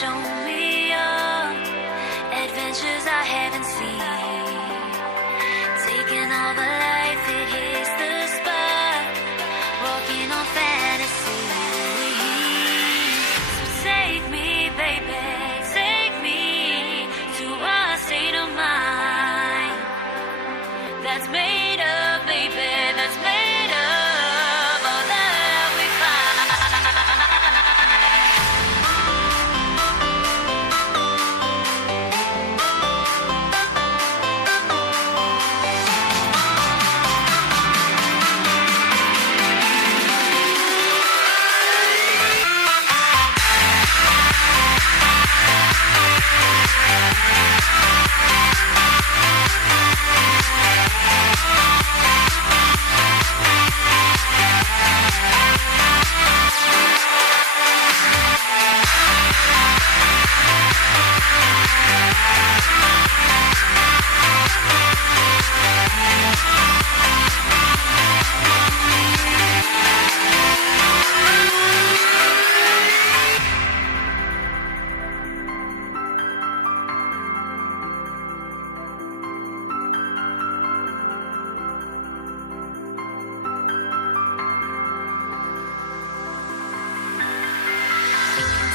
show me your adventures I haven't seen. Taking all the life, it hits the spot. Walking on fantasy. So take me, baby, take me to a state of mind that's made up, baby, that's made up all that we find.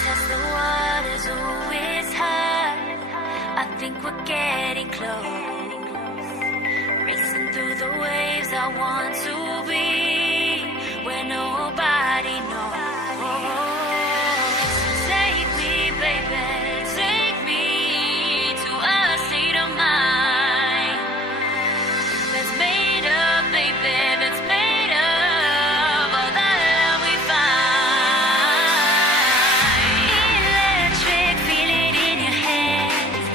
Test the waters, oh, it's hot. I think we're getting close. Racing through the waves, I want to be where nobody knows. Take me, baby, take me to a state of mind that's made up, baby, that's made up all that we find. Electric, feel it in your hands.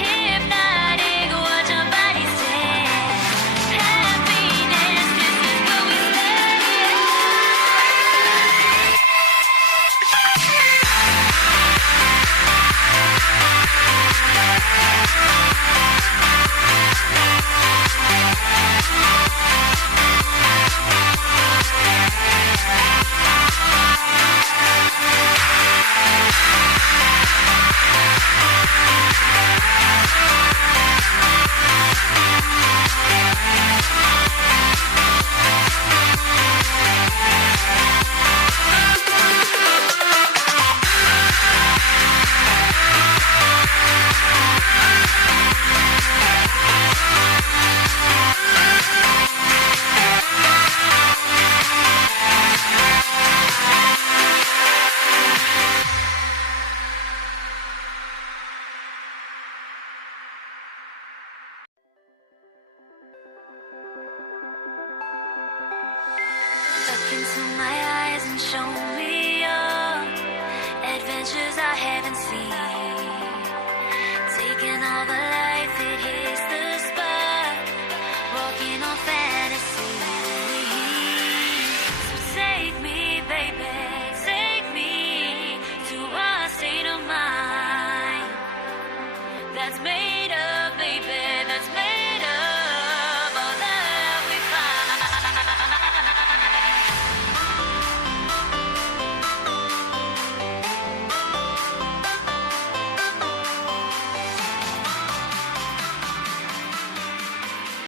Hypnotic, watch our bodies dance. Happiness, this is where we stay. Look into my eyes and show me your adventures I haven't seen. Taking all the life, it hits the spot. Walking on fantasy. So take me, baby,